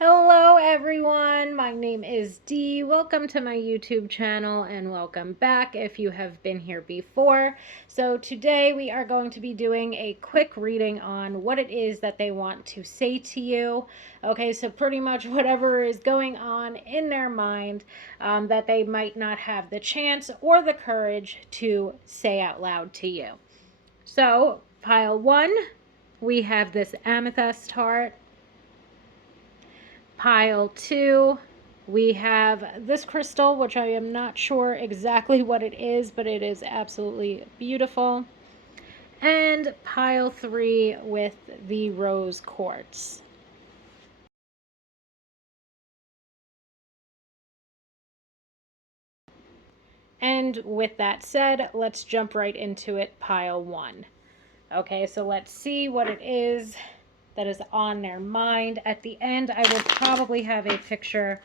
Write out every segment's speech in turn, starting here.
Hello everyone, my name is Dee. Welcome to my YouTube channel and welcome back if you have been here before. So today we are going to be doing a quick reading on what it is that they want to say to you. Okay, so pretty much whatever is going on in their mind that they might not have the chance or the courage to say out loud to you. So pile one, we have this amethyst heart. Pile two, we have this crystal, which I am not sure exactly what it is, but it is absolutely beautiful. And pile three with the rose quartz. And with that said, let's jump right into it, pile one. Okay, so let's see what it is that is on their mind. At the end, I will probably have a picture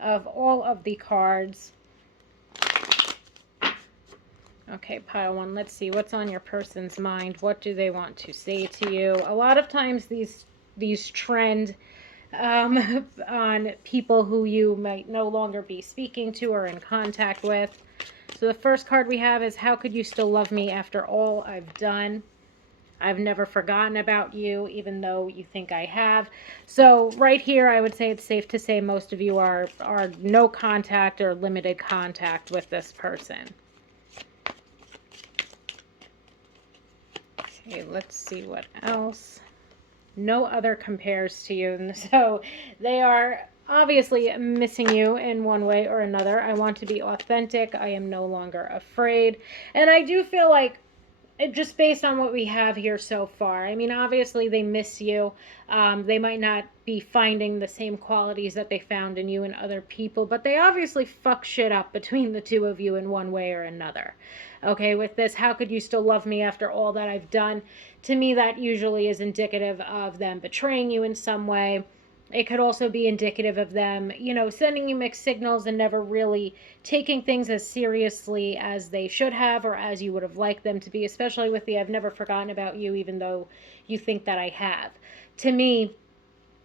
of all of the cards. Okay, pile one, let's see what's on your person's mind. What do they want to say to you? A lot of times these trend on people who you might no longer be speaking to or in contact with. So the first card we have is, how could you still love me after all I've done? I've never forgotten about you, even though you think I have. So right here, I would say it's safe to say most of you are no contact or limited contact with this person. Okay, let's see what else. No other compares to you. And so they are obviously missing you in one way or another. I want to be authentic. I am no longer afraid. And I do feel like, just based on what we have here so far, I mean, obviously they miss you. They might not be finding the same qualities that they found in you and other people, but they obviously fuck shit up between the two of you in one way or another. Okay, with this, how could you still love me after all that I've done? To me, that usually is indicative of them betraying you in some way. It could also be indicative of them, sending you mixed signals and never really taking things as seriously as they should have or as you would have liked them to be, especially with the I've never forgotten about you, even though you think that I have. To me,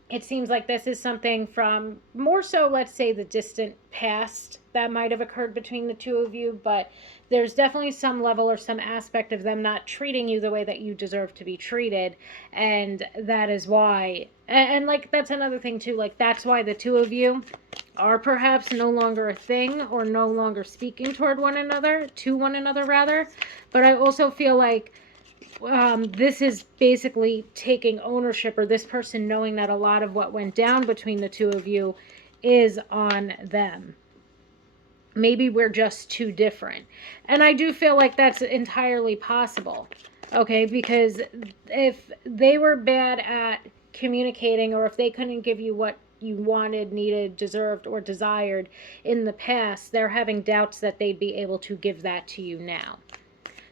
it seems like this is something from more so, let's say, the distant past that might have occurred between the two of you, but there's definitely some level or some aspect of them not treating you the way that you deserve to be treated. And that is why, and like, that's another thing too, like, that's why the two of you are perhaps no longer a thing or no longer speaking toward one another, to one another rather. But I also feel like this is basically taking ownership, or this person knowing that a lot of what went down between the two of you is on them. Maybe we're just too different. And I do feel like that's entirely possible. Okay, because if they were bad at communicating, or if they couldn't give you what you wanted, needed, deserved, or desired in the past, they're having doubts that they'd be able to give that to you now.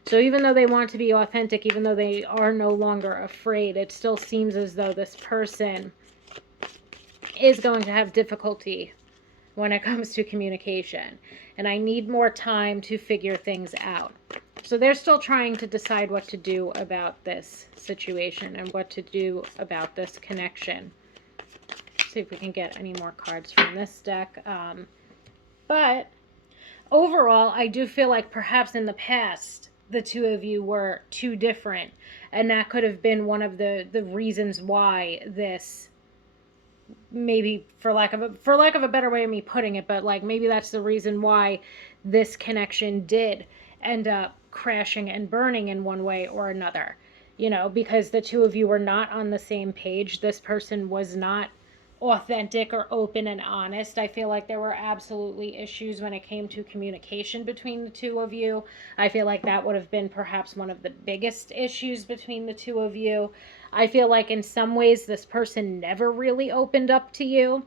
So even though they want to be authentic, even though they are no longer afraid, it still seems as though this person is going to have difficulty when it comes to communication. And I need more time to figure things out. So they're still trying to decide what to do about this situation and what to do about this connection. Let's see if we can get any more cards from this deck. But overall, I do feel like perhaps in the past, the two of you were too different, and that could have been one of the reasons why this, maybe for lack of a better way of me putting it, but like maybe that's the reason why this connection did end up crashing and burning in one way or another, because the two of you were not on the same page. This person was not authentic or open and honest. I feel like there were absolutely issues when it came to communication between the two of you. I feel like that would have been perhaps one of the biggest issues between the two of you. I feel like in some ways this person never really opened up to you.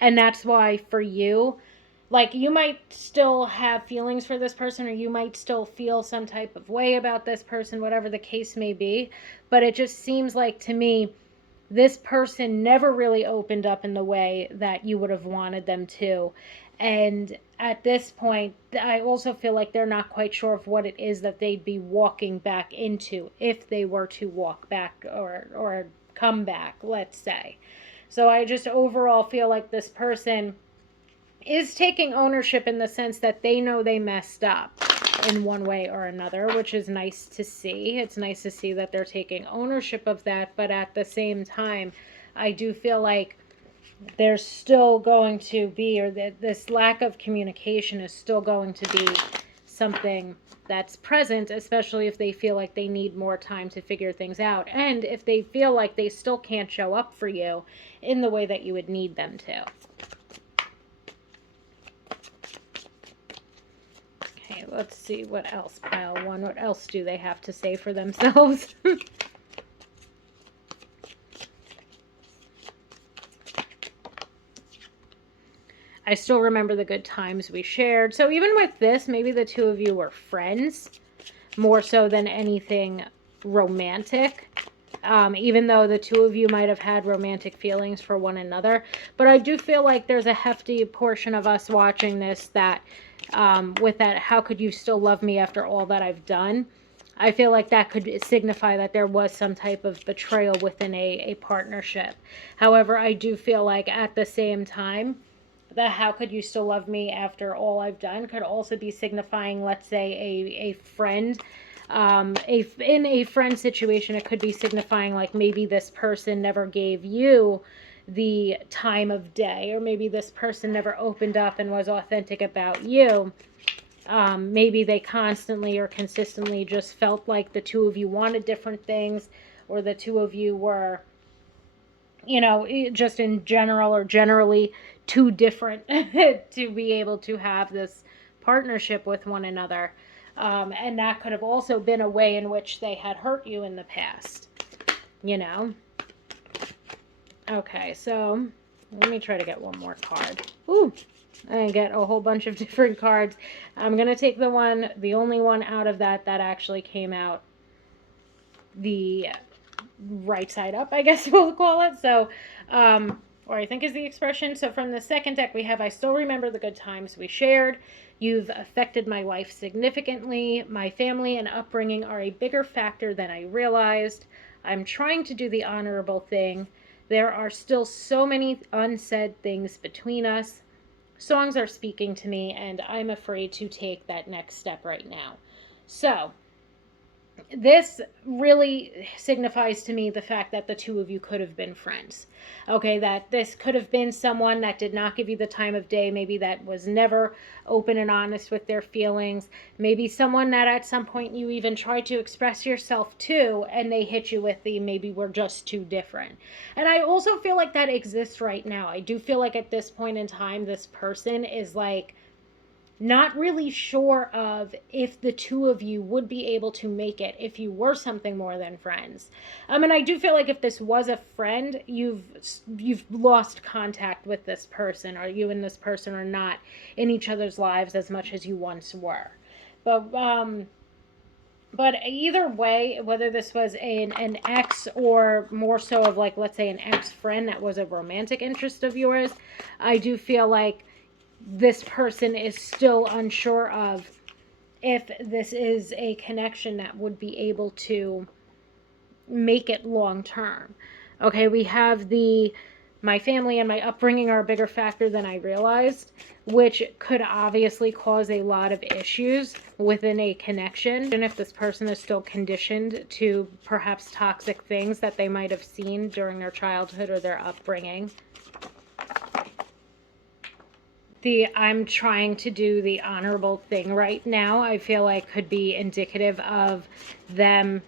And that's why for you, like, you might still have feelings for this person, or you might still feel some type of way about this person, whatever the case may be. But it just seems like to me, this person never really opened up in the way that you would have wanted them to. And at this point, I also feel like they're not quite sure of what it is that they'd be walking back into if they were to walk back or come back, let's say. So I just overall feel like this person is taking ownership in the sense that they know they messed up in one way or another, which is nice to see. It's nice to see that they're taking ownership of that, but at the same time, I do feel like there's still going to be, or that this lack of communication is still going to be something that's present, especially if they feel like they need more time to figure things out, and if they feel like they still can't show up for you in the way that you would need them to. Okay, let's see what else, pile one. What else do they have to say for themselves? I still remember the good times we shared. So even with this, maybe the two of you were friends more so than anything romantic. Even though the two of you might have had romantic feelings for one another. But I do feel like there's a hefty portion of us watching this that, with that, how could you still love me after all that I've done? I feel like that could signify that there was some type of betrayal within a partnership. However, I do feel like at the same time, the how could you still love me after all I've done could also be signifying, let's say, a friend. In a friend situation, it could be signifying like maybe this person never gave you the time of day, or maybe this person never opened up and was authentic about you. Maybe they constantly or consistently just felt like the two of you wanted different things, or the two of you were, just in general or generally too different to be able to have this partnership with one another. And that could have also been a way in which they had hurt you in the past, Okay, so let me try to get one more card. Ooh, I get a whole bunch of different cards. I'm going to take the only one out of that actually came out the right side up, I guess we'll call it. So, or I think is the expression. So from the second deck we have, I still remember the good times we shared. You've affected my life significantly. My family and upbringing are a bigger factor than I realized. I'm trying to do the honorable thing. There are still so many unsaid things between us. Songs are speaking to me, and I'm afraid to take that next step right now. So this really signifies to me the fact that the two of you could have been friends. Okay, that this could have been someone that did not give you the time of day, maybe that was never open and honest with their feelings, maybe someone that at some point you even tried to express yourself to, and they hit you with the maybe we're just too different. And I also feel like that exists right now. I do feel like at this point in time, this person is like not really sure of if the two of you would be able to make it if you were something more than friends. And I do feel like if this was a friend, you've lost contact with this person, or you and this person are not in each other's lives as much as you once were. But either way, whether this was an ex or more so of like, let's say an ex-friend that was a romantic interest of yours, I do feel like this person is still unsure of if this is a connection that would be able to make it long term. Okay, we have my family and my upbringing are a bigger factor than I realized, which could obviously cause a lot of issues within a connection. And if this person is still conditioned to perhaps toxic things that they might have seen during their childhood or their upbringing. I'm trying to do the honorable thing right now, I feel like could be indicative of them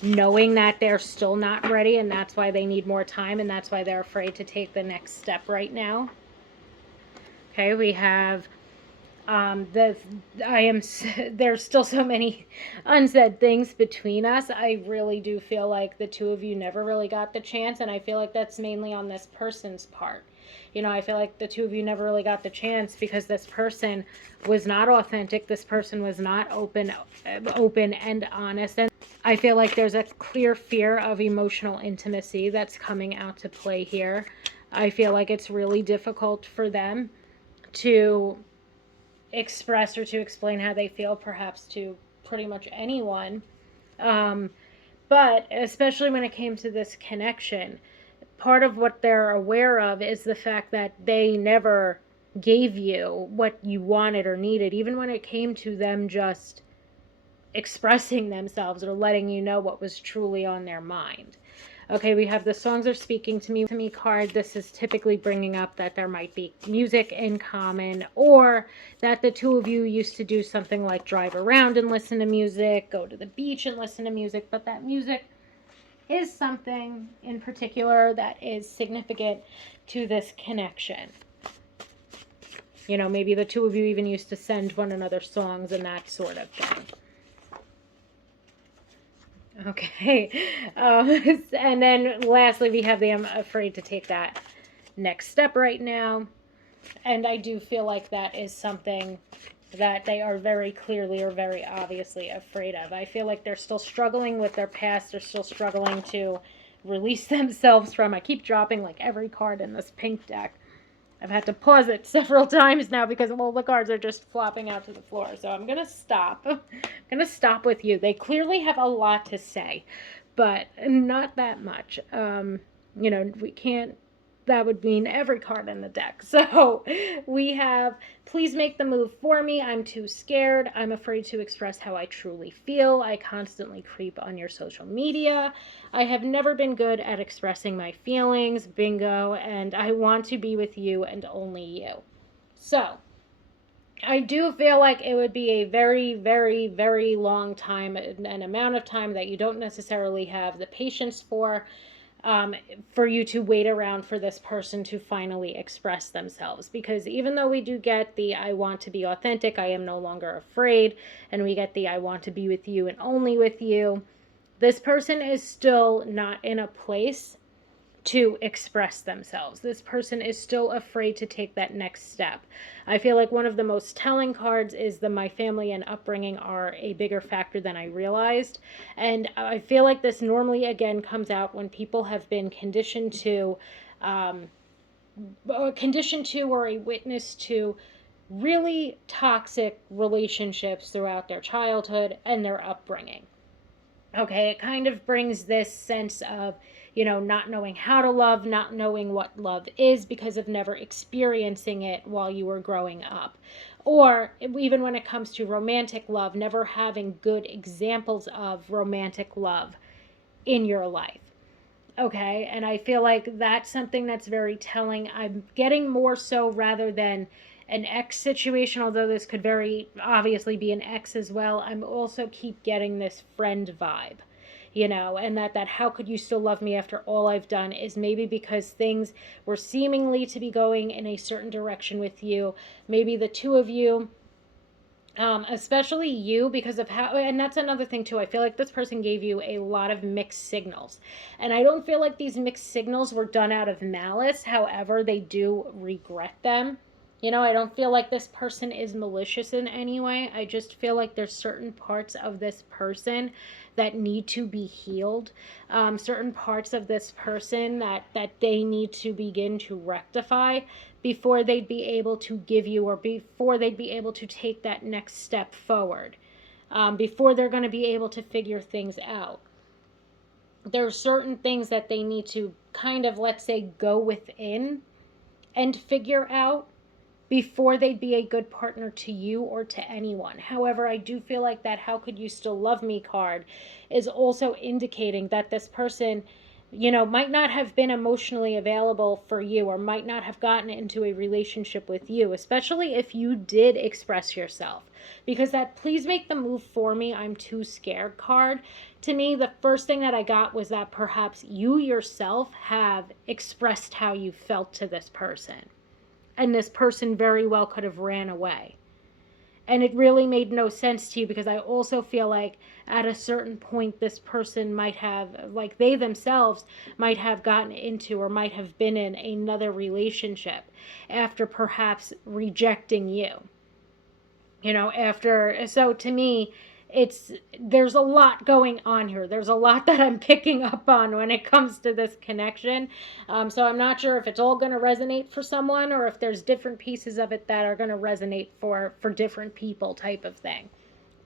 knowing that they're still not ready, and that's why they need more time, and that's why they're afraid to take the next step right now. Okay, we have there's still so many unsaid things between us. I really do feel like the two of you never really got the chance, and I feel like that's mainly on this person's part. I feel like the two of you never really got the chance because this person was not authentic. This person was not open and honest. And I feel like there's a clear fear of emotional intimacy that's coming out to play here. I feel like it's really difficult for them to express or to explain how they feel, perhaps to pretty much anyone. But especially when it came to this connection, part of what they're aware of is the fact that they never gave you what you wanted or needed, even when it came to them just expressing themselves or letting you know what was truly on their mind. Okay, we have the songs are speaking to me card. This is typically bringing up that there might be music in common, or that the two of you used to do something like drive around and listen to music, go to the beach and listen to music, but that music is something in particular that is significant to this connection. You know, maybe the two of you even used to send one another songs and that sort of thing. Okay. And then lastly, we have the I'm afraid to take that next step right now. And I do feel like that is something that they are very clearly or very obviously afraid of. I feel like they're still struggling with their past. They're still struggling to release themselves from. I keep dropping like every card in this pink deck. I've had to pause it several times now because all the cards are just flopping out to the floor. So I'm going to stop. I'm going to stop with you. They clearly have a lot to say, but not that much. You know, we can't, that would mean every card in the deck. So we have, please make the move for me. I'm too scared. I'm afraid to express how I truly feel. I constantly creep on your social media. I have never been good at expressing my feelings. Bingo. And I want to be with you and only you. So I do feel like it would be a very, very, very long time, an amount of time that you don't necessarily have the patience for you to wait around for this person to finally express themselves. Because even though we do get the I want to be authentic, I am no longer afraid, and we get the I want to be with you and only with you, this person is still not in a place to express themselves. This person is still afraid to take that next step. I feel like one of the most telling cards is the my family and upbringing are a bigger factor than I realized. And I feel like this normally, again, comes out when people have been conditioned to or a witness to really toxic relationships throughout their childhood and their upbringing. Okay, it kind of brings this sense of, you know, not knowing how to love, not knowing what love is because of never experiencing it while you were growing up. Or even when it comes to romantic love, never having good examples of romantic love in your life. Okay, and I feel like that's something that's very telling. I'm getting more so rather than an ex situation, although this could very obviously be an ex as well. I'm also keep getting this friend vibe, you know, and that how could you still love me after all I've done is maybe because things were seemingly to be going in a certain direction with you. Maybe the two of you, especially you, because of how, and that's another thing too. I feel like this person gave you a lot of mixed signals, and I don't feel like these mixed signals were done out of malice. However, they do regret them. You know, I don't feel like this person is malicious in any way. I just feel like there's certain parts of this person that need to be healed. Certain parts of this person that they need to begin to rectify before they'd be able to give you, or before they'd be able to take that next step forward. Before they're going to be able to figure things out. There are certain things that they need to kind of, let's say, go within and figure out before they'd be a good partner to you or to anyone. However, I do feel like that how could you still love me card is also indicating that this person, you know, might not have been emotionally available for you, or might not have gotten into a relationship with you, especially if you did express yourself. Because that please make the move for me, I'm too scared card, to me, the first thing that I got was that perhaps you yourself have expressed how you felt to this person. And this person very well could have ran away. And it really made no sense to you, because I also feel like at a certain point this person might have, like they themselves might have gotten into or might have been in another relationship after perhaps rejecting you. You know, after, so to me, there's a lot going on here. There's a lot that I'm picking up on when it comes to this connection. So I'm not sure if it's all going to resonate for someone, or if there's different pieces of it that are going to resonate for different people type of thing.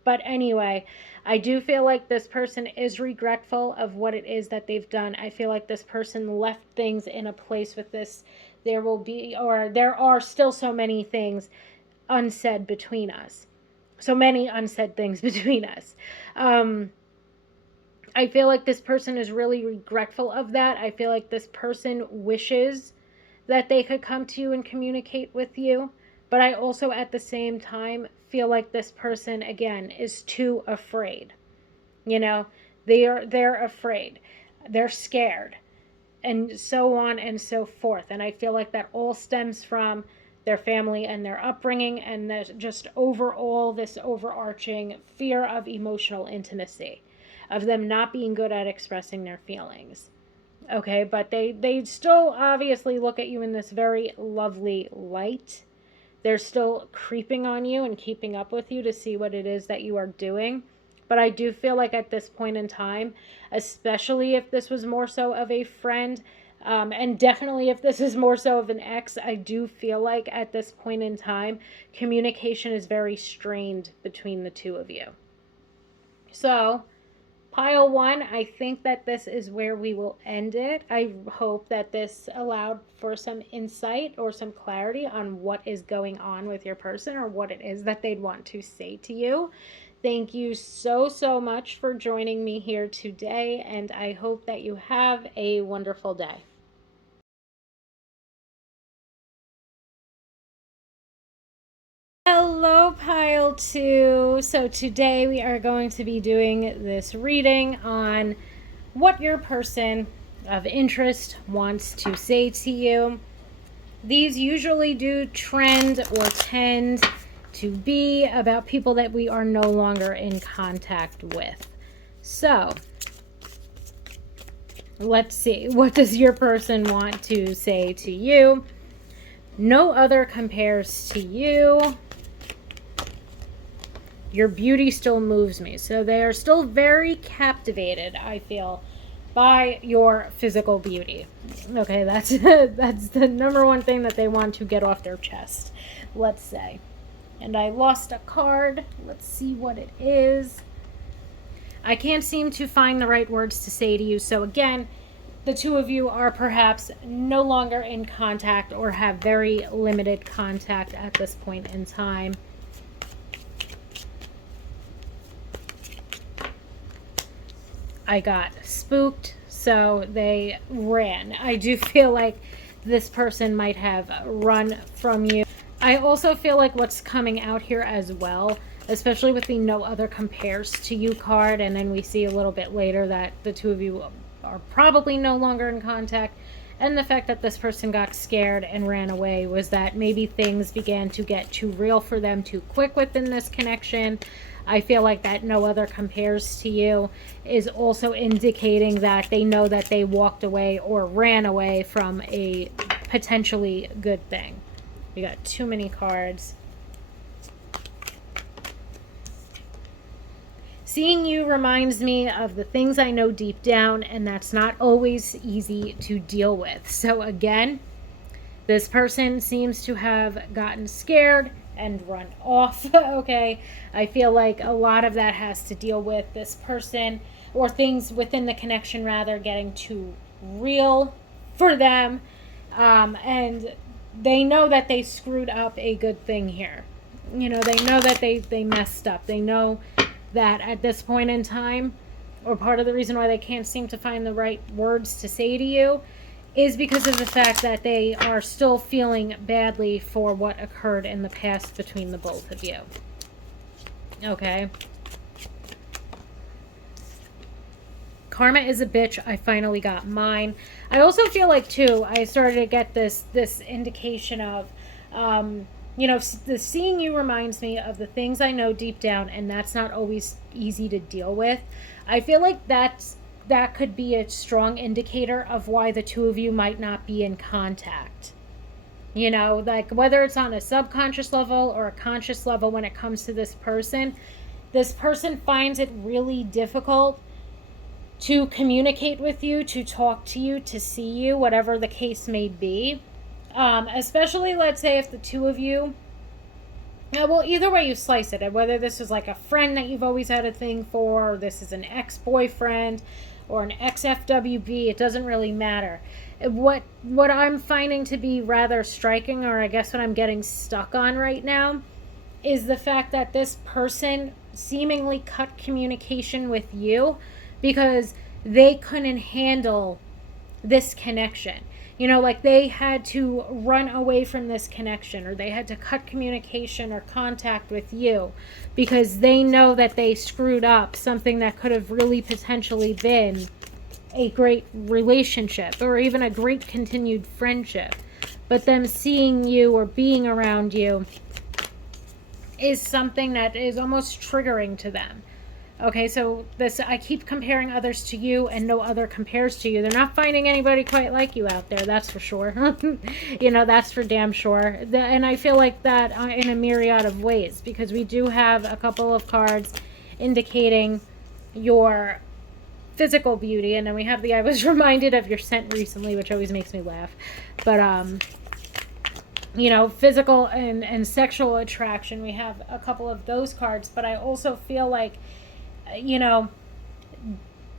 But anyway, I do feel like this person is regretful of what it is that they've done. I feel like this person left things in a place with this. There will be, or there are still so many things unsaid between us. So many unsaid things between us. I feel like this person is really regretful of that. I feel like this person wishes that they could come to you and communicate with you. But I also, at the same time, feel like this person, again, is too afraid. You know, they're afraid. They're scared. And so on and so forth. And I feel like that all stems from their family and their upbringing, and just overall this overarching fear of emotional intimacy, of them not being good at expressing their feelings. Okay, but they still obviously look at you in this very lovely light. They're still creeping on you and keeping up with you to see what it is that you are doing. But I do feel like at this point in time, especially if this was more so of a friend, and definitely if this is more so of an ex, I do feel like at this point in time, communication is very strained between the two of you. So, pile one, I think that this is where we will end it. I hope that this allowed for some insight or some clarity on what is going on with your person or what it is that they'd want to say to you. Thank you so, so much for joining me here today, and I hope that you have a wonderful day. Hello, pile two. So today we are going to be doing this reading on what your person of interest wants to say to you. These usually do trend or tend to be about people that we are no longer in contact with. So let's see, what does your person want to say to you? No other compares to you. Your beauty still moves me. So they are still very captivated, I feel, by your physical beauty. Okay, that's that's the number one thing that they want to get off their chest, let's say. And I lost a card. Let's see what it is. I can't seem to find the right words to say to you. So again, the two of you are perhaps no longer in contact or have very limited contact at this point in time. I got spooked, so they ran. I do feel like this person might have run from you. I also feel like what's coming out here as well, especially with the no other compares to you card, and then we see a little bit later that the two of you are probably no longer in contact, and the fact that this person got scared and ran away was that maybe things began to get too real for them too quick within this connection. I feel like that no other compares to you is also indicating that they know that they walked away or ran away from a potentially good thing. We got too many cards. Seeing you reminds me of the things I know deep down, and that's not always easy to deal with. So again, this person seems to have gotten scared and run off. Okay, I feel like a lot of that has to deal with this person or things within the connection rather getting too real for them, and they know that they screwed up a good thing here. You know, they know that they messed up. They know that at this point in time, or part of the reason why they can't seem to find the right words to say to you, is because of the fact that they are still feeling badly for what occurred in the past between the both of you. Okay. Karma is a bitch. I finally got mine. I also feel like, too, I started to get this indication of, you know, the seeing you reminds me of the things I know deep down, and that's not always easy to deal with. I feel like that could be a strong indicator of why the two of you might not be in contact. You know, like whether it's on a subconscious level or a conscious level when it comes to this person finds it really difficult to communicate with you, to talk to you, to see you, whatever the case may be. Especially, let's say, if the two of you Well, either way you slice it, whether this is like a friend that you've always had a thing for, or this is an ex-boyfriend, or an ex-FWB, it doesn't really matter. What I'm finding to be rather striking, or I guess what I'm getting stuck on right now, is the fact that this person seemingly cut communication with you because they couldn't handle this connection. You know, like they had to run away from this connection, or they had to cut communication or contact with you because they know that they screwed up something that could have really potentially been a great relationship or even a great continued friendship. But them seeing you or being around you is something that is almost triggering to them. Okay, so this, I keep comparing others to you and no other compares to you. They're not finding anybody quite like you out there, that's for sure. You know, that's for damn sure. And I feel like that in a myriad of ways, because we do have a couple of cards indicating your physical beauty, and then we have the I was reminded of your scent recently, which always makes me laugh. But you know, physical and sexual attraction, we have a couple of those cards. But I also feel like, you know,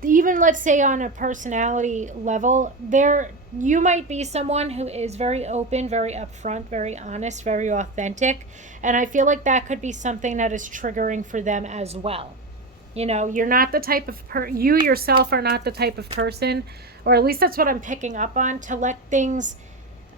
even let's say on a personality level, there you might be someone who is very open, very upfront, very honest, very authentic, and I feel like that could be something that is triggering for them as well. You know, you're not the type of you yourself are not the type of person, or at least that's what I'm picking up on, to let things,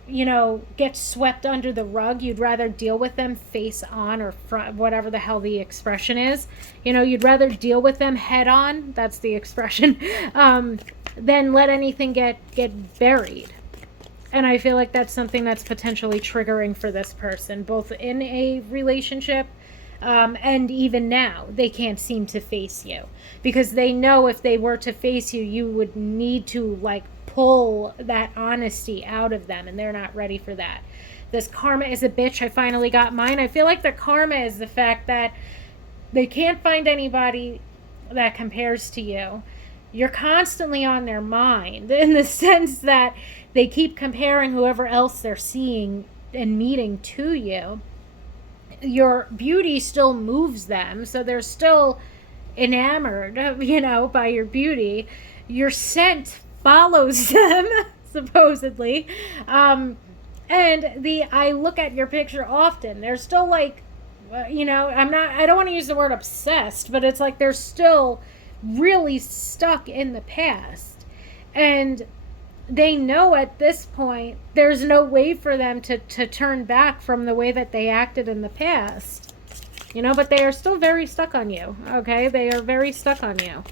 you know, get swept under the rug. You'd rather deal with them face on, or front, whatever the hell the expression is. You know, you'd rather deal with them head on, that's the expression, than let anything get buried. And I feel like that's something that's potentially triggering for this person, both in a relationship and even now. They can't seem to face you because they know if they were to face you, you would need to like pull that honesty out of them, and they're not ready for that. This karma is a bitch. I finally got mine. I feel like the karma is the fact that they can't find anybody that compares to you. You're constantly on their mind in the sense that they keep comparing whoever else they're seeing and meeting to you. Your beauty still moves them, so they're still enamored, you know, by your beauty. Your scent follows them, supposedly. And I look at your picture often. They're still like, you know, I don't want to use the word obsessed, but it's like they're still really stuck in the past. And they know at this point there's no way for them to turn back from the way that they acted in the past. You know, but they are still very stuck on you, okay? They are very stuck on you.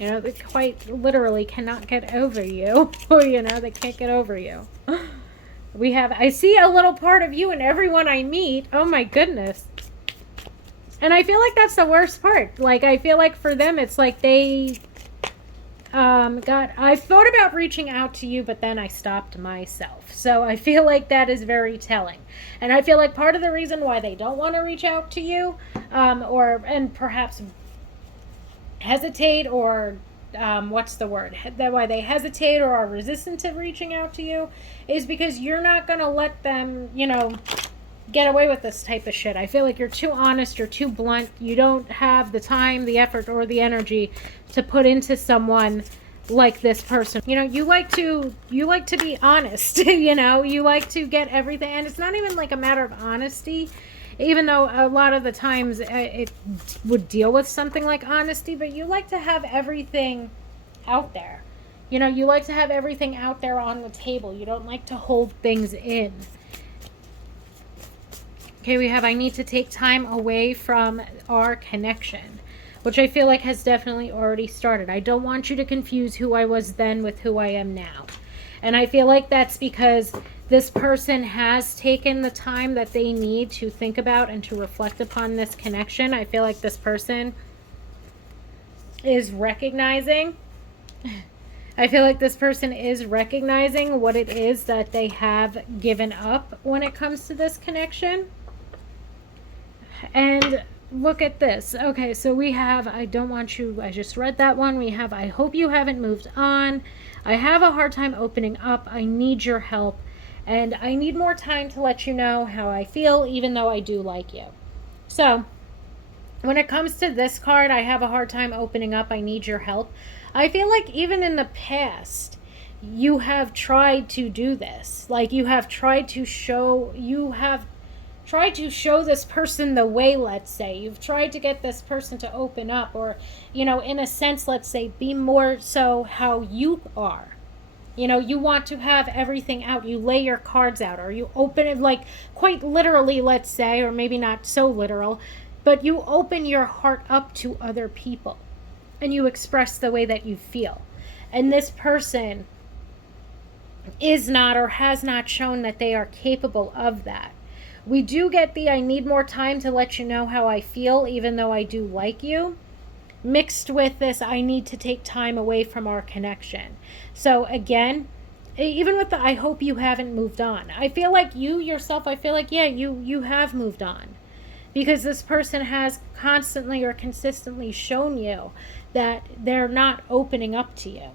You know, they quite literally cannot get over you. You know, they can't get over you. I see a little part of you in everyone I meet. Oh my goodness. And I feel like that's the worst part. Like, I feel like for them, it's like they I thought about reaching out to you, but then I stopped myself. So I feel like that is very telling. And I feel like part of the reason why they don't want to reach out to you, and perhaps hesitate, or what's the word? Why they hesitate or are resistant to reaching out to you is because you're not going to let them, you know, get away with this type of shit. I feel like you're too honest, you're too blunt. You don't have the time, the effort, or the energy to put into someone like this person. You know, you like to be honest. You know, you like to get everything, and it's not even like a matter of honesty, even though a lot of the times it would deal with something like honesty, but you like to have everything out there. You know, you like to have everything out there on the table. You don't like to hold things in. Okay, we have I need to take time away from our connection, which I feel like has definitely already started. I don't want you to confuse who I was then with who I am now. And I feel like that's because this person has taken the time that they need to think about and to reflect upon this connection. I feel like this person is recognizing what it is that they have given up when it comes to this connection. And look at this. Okay, so we have, I don't want you, I just read that one. We have, I hope you haven't moved on. I have a hard time opening up. I need your help. And I need more time to let you know how I feel, even though I do like you. So, when it comes to this card, I have a hard time opening up. I need your help. I feel like even in the past, you have tried to do this. Like you have tried to show, this person the way, let's say. You've tried to get this person to open up, or, in a sense, let's say, be more so how you are. You want to have everything out. You lay your cards out, or you open it, like quite literally, let's say, or maybe not so literal, but you open your heart up to other people and you express the way that you feel. And this person is not or has not shown that they are capable of that. We do get the I need more time to let you know how I feel, even though I do like you, mixed with this I need to take time away from our connection. So again, even with the I hope you haven't moved on, I feel like you yourself, I feel like, yeah, you have moved on, because this person has constantly or consistently shown you that they're not opening up to you.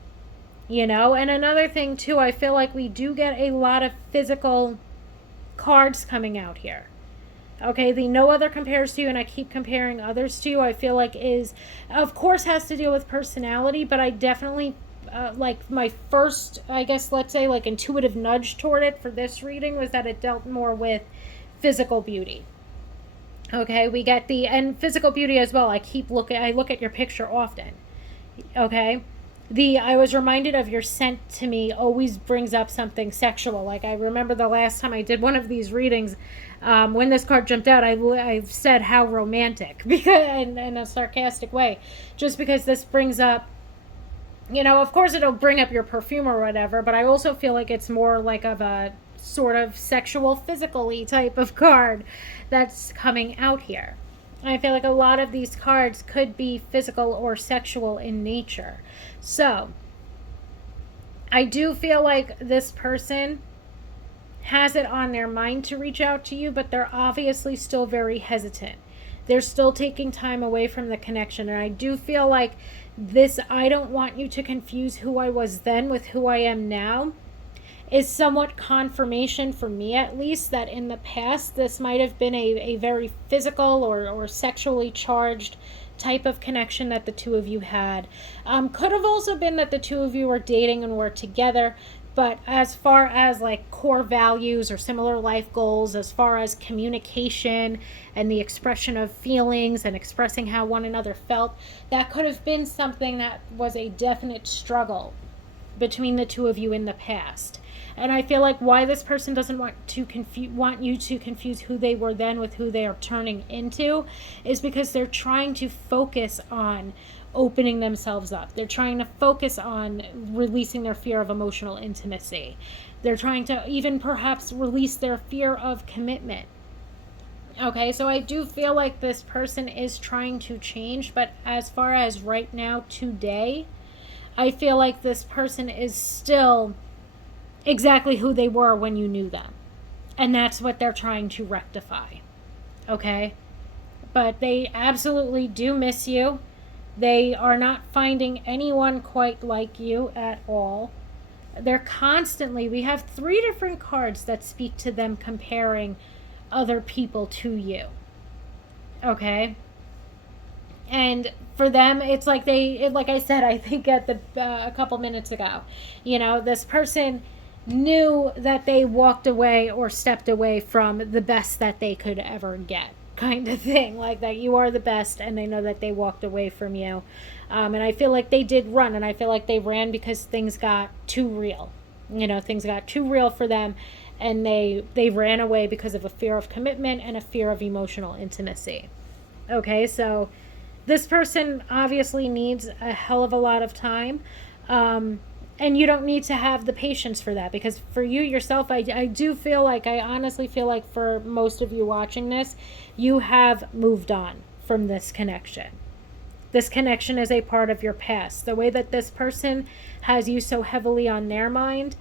And another thing too, I feel like we do get a lot of physical cards coming out here. Okay, the no other compares to you, and I keep comparing others to you, I feel like is, of course, has to deal with personality, but I definitely, like my first, I guess, let's say, like intuitive nudge toward it for this reading was that it dealt more with physical beauty. Okay, we get and physical beauty as well. I look at your picture often. Okay, I was reminded of your scent to me always brings up something sexual. Like I remember the last time I did one of these readings, when this card jumped out, I said how romantic, because in a sarcastic way, just because this brings up, of course it'll bring up your perfume or whatever, but I also feel like it's more like of a sort of sexual, physically type of card that's coming out here. I feel like a lot of these cards could be physical or sexual in nature. So, I do feel like this person has it on their mind to reach out to you, but they're obviously still very hesitant. They're still taking time away from the connection. And I do feel like this, I don't want you to confuse who I was then with who I am now, is somewhat confirmation for me, at least, that in the past this might have been a very physical or sexually charged type of connection that the two of you had. Could have also been that the two of you were dating and were together, but as far as like core values or similar life goals, as far as communication and the expression of feelings and expressing how one another felt, that could have been something that was a definite struggle between the two of you in the past. And I feel like why this person doesn't want you to confuse who they were then with who they are turning into is because they're trying to focus on opening themselves up. They're trying to focus on releasing their fear of emotional intimacy. They're trying to even perhaps release their fear of commitment. Okay, so I do feel like this person is trying to change, but as far as right now, today, I feel like this person is still exactly who they were when you knew them. And that's what they're trying to rectify. Okay? But they absolutely do miss you. They are not finding anyone quite like you at all. They're constantly, we have 3 different cards that speak to them comparing other people to you. Okay? And for them, it's like like I said, I think at a couple minutes ago, this person knew that they walked away or stepped away from the best that they could ever get, kind of thing. Like that you are the best, and they know that they walked away from you. And I feel like they did run, and I feel like they ran because things got too real. Things got too real for them, and they ran away because of a fear of commitment and a fear of emotional intimacy. Okay, so this person obviously needs a hell of a lot of time. And you don't need to have the patience for that, because for you yourself, I do feel like, I honestly feel like for most of you watching this, you have moved on from this connection. This connection is a part of your past. The way that this person has you so heavily on their mind,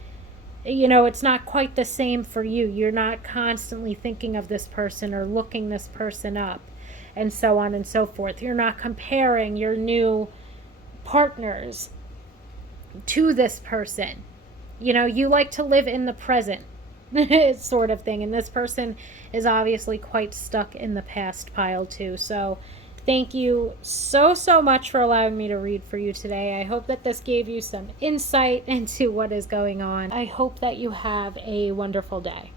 it's not quite the same for you. You're not constantly thinking of this person or looking this person up. and so on and so forth. You're not comparing your new partners to this person. You know, you like to live in the present sort of thing. And this person is obviously quite stuck in the past pile too. So thank you so, so much for allowing me to read for you today. I hope that this gave you some insight into what is going on. I hope that you have a wonderful day.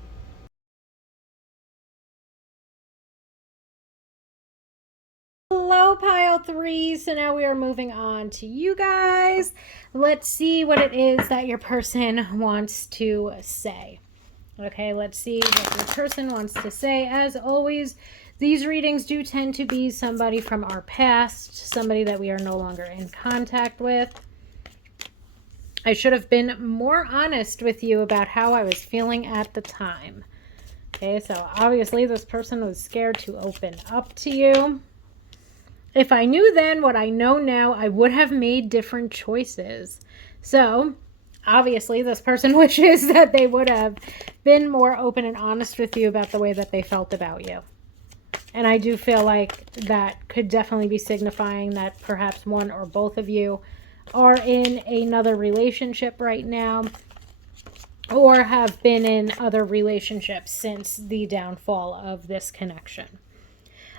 Hello, pile three. So now we are moving on to you guys. Let's see what it is that your person wants to say. Okay, let's see what your person wants to say. As always, these readings do tend to be somebody from our past, somebody that we are no longer in contact with. I should have been more honest with you about how I was feeling at the time. Okay, so obviously this person was scared to open up to you. If I knew then what I know now, I would have made different choices. So obviously this person wishes that they would have been more open and honest with you about the way that they felt about you. And I do feel like that could definitely be signifying that perhaps one or both of you are in another relationship right now, or have been in other relationships since the downfall of this connection.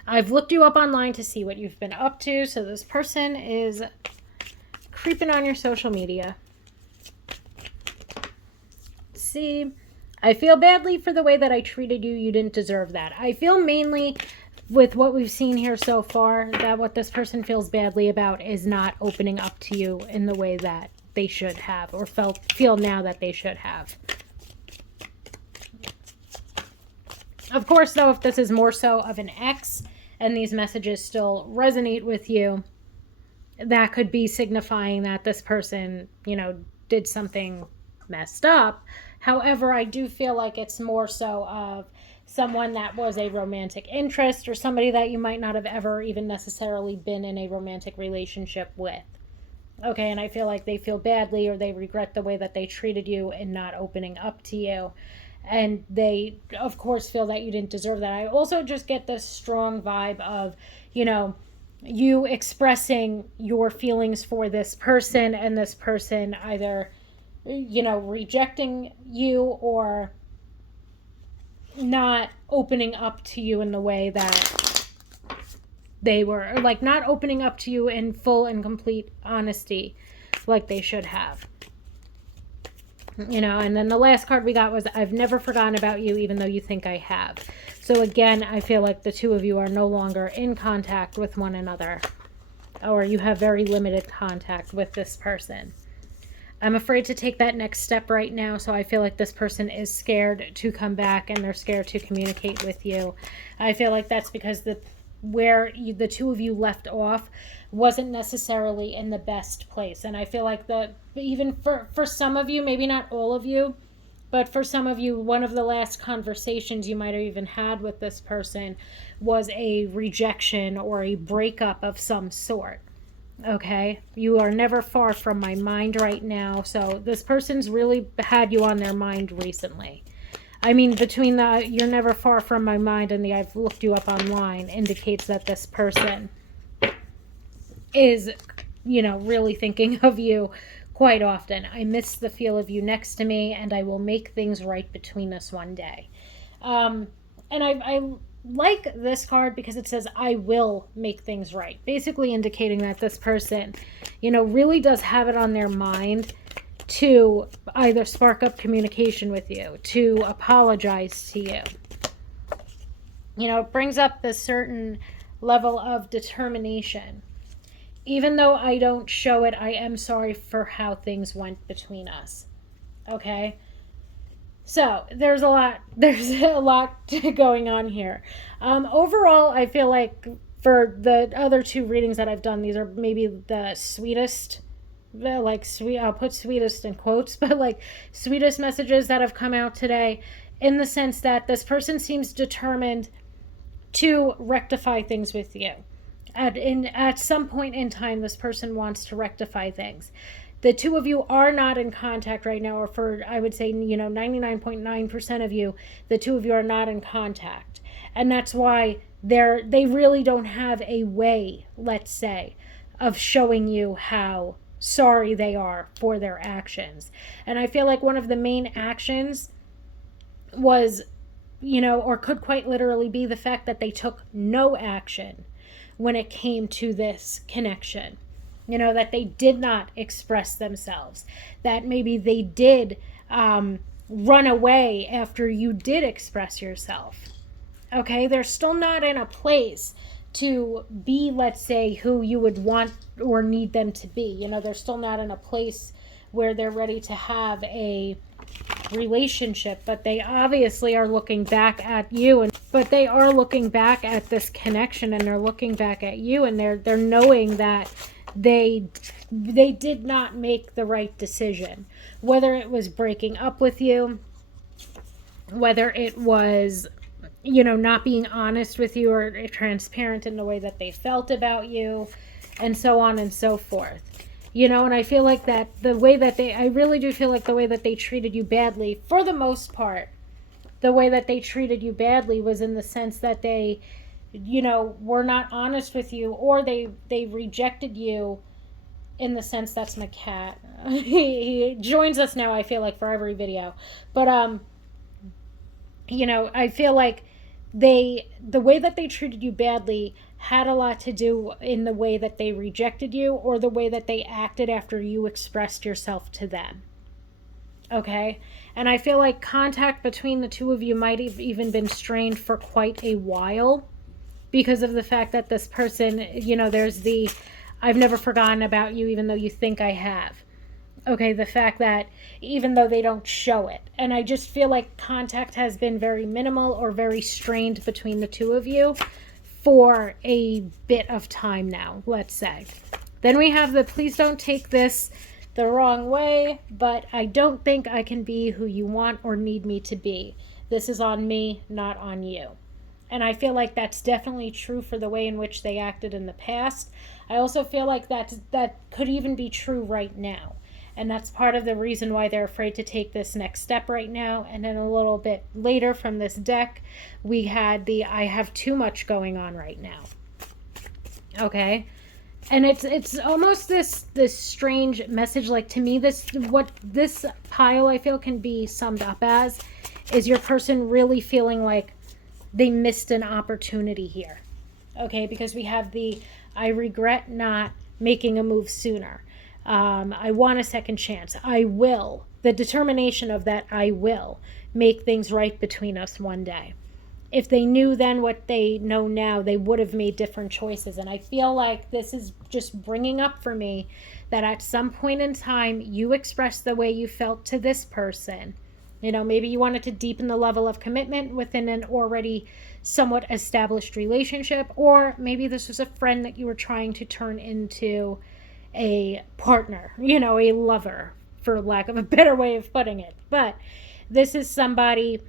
I've looked you up online to see what you've been up to. So this person is creeping on your social media. See, I feel badly for the way that I treated you. You didn't deserve that. I feel mainly with what we've seen here so far that what this person feels badly about is not opening up to you in the way that they should have, or feel now that they should have. Of course, though, if this is more so of an ex and these messages still resonate with you, that could be signifying that this person, you know, did something messed up. However, I do feel like it's more so of someone that was a romantic interest, or somebody that you might not have ever even necessarily been in a romantic relationship with. Okay, and I feel like they feel badly, or they regret the way that they treated you and not opening up to you. And they, of course, feel that you didn't deserve that. I also just get this strong vibe of, you know, you expressing your feelings for this person, and this person either, you know, rejecting you or not opening up to you in the way that they were, like not opening up to you in full and complete honesty like they should have. You know, and then the last card we got was, I've never forgotten about you, even though you think I have. So again, I feel like the two of you are no longer in contact with one another, or you have very limited contact with this person. I'm afraid to take that next step right now, so I feel like this person is scared to come back, and they're scared to communicate with you. I feel like that's because the two of you left off wasn't necessarily in the best place. And I feel like that even for some of you, maybe not all of you, but for some of you, one of the last conversations you might have even had with this person was a rejection or a breakup of some sort. Okay, you are never far from my mind right now. So this person's really had you on their mind recently. I mean, between the you're never far from my mind and the I've looked you up online indicates that this person is, you know, really thinking of you quite often. I miss the feel of you next to me, and I will make things right between us one day. And I like this card because it says, I will make things right. Basically indicating that this person, you know, really does have it on their mind to either spark up communication with you, to apologize to you. You know, it brings up this certain level of determination. Even though I don't show it, I am sorry for how things went between us. Okay? So, there's a lot going on here. Overall, I feel like for the other two readings that I've done, these are maybe the sweetest, like sweet, I'll put sweetest in quotes, but like sweetest messages that have come out today, in the sense that this person seems determined to rectify things with you. At some point in time, this person wants to rectify things. The two of you are not in contact right now, or for, I would say, you know, 99.9% of you, the two of you are not in contact. And that's why they really don't have a way, let's say, of showing you how sorry they are for their actions. And I feel like one of the main actions was, or could quite literally be the fact that they took no action when it came to this connection. That they did not express themselves, that maybe they did run away after you did express yourself. Okay, they're still not in a place to be, let's say, who you would want or need them to be. They're still not in a place where they're ready to have a relationship, but they obviously are looking back at you, but they are looking back at this connection, and they're looking back at you, and they're knowing that they did not make the right decision, whether it was breaking up with you, whether it was not being honest with you or transparent in the way that they felt about you, and so on and so forth. And I feel like that I really do feel like the way that they treated you badly, for the most part, the way that they treated you badly was in the sense that they, were not honest with you, or they rejected you in the sense, that's my cat. He joins us now, I feel like, for every video. But, I feel like the way that they treated you badly had a lot to do in the way that they rejected you, or the way that they acted after you expressed yourself to them. Okay? And I feel like contact between the two of you might have even been strained for quite a while, because of the fact that this person, there's the I've never forgotten about you even though you think I have. Okay, the fact that even though they don't show it. And I just feel like contact has been very minimal or very strained between the two of you for a bit of time now, let's say. Then we have the please don't take this the wrong way, but I don't think I can be who you want or need me to be. This is on me, not on you. And I feel like that's definitely true for the way in which they acted in the past. I also feel like that could even be true right now. And that's part of the reason why they're afraid to take this next step right now. And then a little bit later from this deck, we had the I have too much going on right now. Okay? And it's almost this strange message. Like, to me, what this pile, I feel, can be summed up as is your person really feeling like they missed an opportunity here. Okay? Because we have the I regret not making a move sooner. I want a second chance. I will. The determination of that I will make things right between us one day. If they knew then what they know now, they would have made different choices. And I feel like this is just bringing up for me that at some point in time, you expressed the way you felt to this person. Maybe you wanted to deepen the level of commitment within an already somewhat established relationship, or maybe this was a friend that you were trying to turn into a partner, a lover, for lack of a better way of putting it. But this is somebody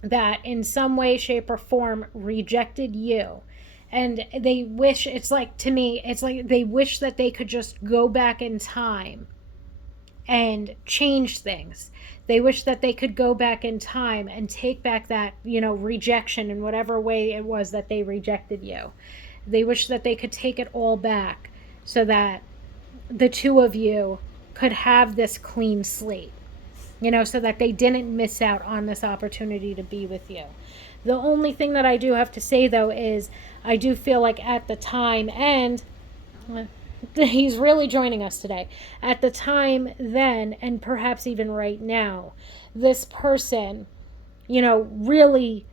that in some way, shape, or form rejected you. And they wish, to me, it's like they wish that they could just go back in time and change things. They wish that they could go back in time and take back that, rejection in whatever way it was that they rejected you. They wish that they could take it all back, so that the two of you could have this clean slate, so that they didn't miss out on this opportunity to be with you. The only thing that I do have to say, though, is I do feel like at the time, and he's really joining us today, at the time then, and perhaps even right now, this person, really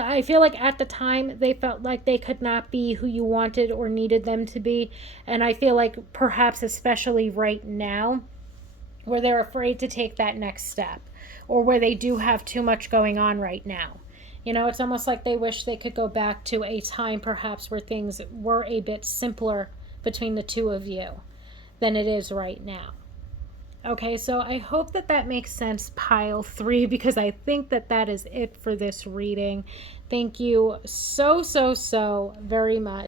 I feel like at the time they felt like they could not be who you wanted or needed them to be. And I feel like perhaps especially right now, where they're afraid to take that next step, or where they do have too much going on right now. It's almost like they wish they could go back to a time perhaps where things were a bit simpler between the two of you than it is right now. Okay, so I hope that makes sense, pile 3, because I think that is it for this reading. Thank you so very much.